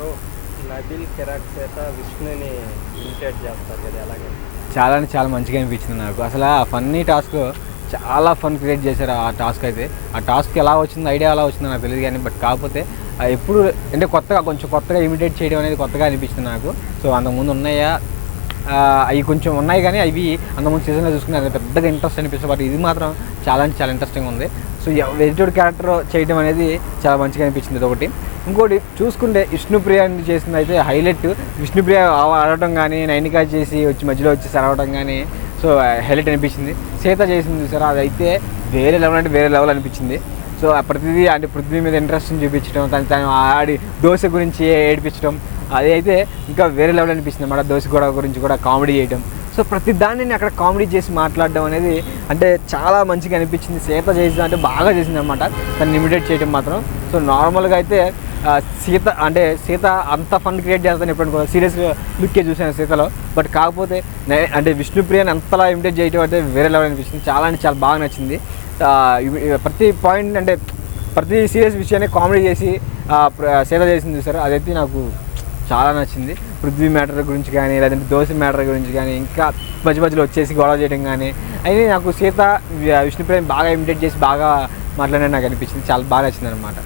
Bro Nabil కిరాక్ చేత విష్ణుని imitate చేస్తారు కదా అలాగే చాలా అంటే చాలా మంచిగా అనిపించింది నాకు. అసలు ఆ ఫన్నీ టాస్క్ చాలా ఫన్ క్రియేట్ చేశారు ఆ టాస్క్ అయితే. ఆ టాస్క్ ఎలా వచ్చింది, ఐడియా ఎలా వచ్చిందో నాకు తెలియదు కానీ బట్ కాకపోతే ఎప్పుడు అంటే కొంచెం కొత్తగా ఇమిటేట్ చేయడం అనేది కొత్తగా అనిపించింది నాకు. సో అంతకుముందు ఉన్నాయా అవి కొంచెం ఉన్నాయి కానీ అవి అంతకుముందు సీజన్లో చూసుకుని అది పెద్దగా ఇంట్రెస్ట్ అనిపిస్తుంది. బట్ ఇది మాత్రం చాలా అంటే చాలా ఇంట్రెస్టింగ్ ఉంది. సో వెజిటేబుల్ క్యారెక్టర్ చేయడం అనేది చాలా మంచిగా అనిపించింది. ఇది ఒకటి. ఇంకోటి చూసుకుంటే విష్ణుప్రియ చేసింది అయితే హైలైట్. విష్ణుప్రియ ఆడటం కానీ, నైనికా చేసి వచ్చి మధ్యలో వచ్చి సరవడం కానీ సో హైలైట్ అనిపించింది. సీత చేసింది సార్ అదైతే వేరే లెవెల్ అంటే వేరే లెవెల్ అనిపించింది. సో ప్రతిదీ అంటే పృథ్వీ మీద ఇంట్రెస్ట్ని చూపించడం, తను ఆడి దోశ గురించి ఏడిపించడం అది అయితే ఇంకా వేరే లెవెల్ అనిపిస్తుంది అన్నమాట. దోశ గొడవ గురించి కూడా కామెడీ చేయడం. సో ప్రతి దాన్ని నేను అక్కడ కామెడీ చేసి మాట్లాడడం అనేది అంటే చాలా మంచిగా అనిపించింది. సీత చేసింది అంటే బాగా చేసింది అనమాట తను ఇమిటేట్ చేయడం మాత్రం. సో నార్మల్గా అయితే సీత అంత ఫన్ క్రియేట్ చేస్తాను ఎప్పుడు సీరియస్ లుక్కే చూసాను సీతలో. బట్ కాకపోతే అంటే విష్ణుప్రియని అంతలా ఇమిటేట్ చేయడం అంటే వేరే లెవెల్ అనిపించింది. చాలా అంటే చాలా బాగా నచ్చింది. ప్రతి పాయింట్ అంటే ప్రతి సీరియస్ విషయాన్ని కామెడీ చేసి సీత చేసింది చూసారు అదైతే నాకు చాలా నచ్చింది. పృథ్వీ మ్యాటర్ గురించి కానీ లేదంటే దోశ మ్యాటర్ గురించి కానీ ఇంకా మధ్యలో వచ్చేసి గొడవ చేయడం కానీ అయినా నాకు సీత విష్ణుప్రియని బాగా ఇమిటేట్ చేసి బాగా మాట్లాడే నాకు అనిపించింది. చాలా బాగా నచ్చింది అనమాట.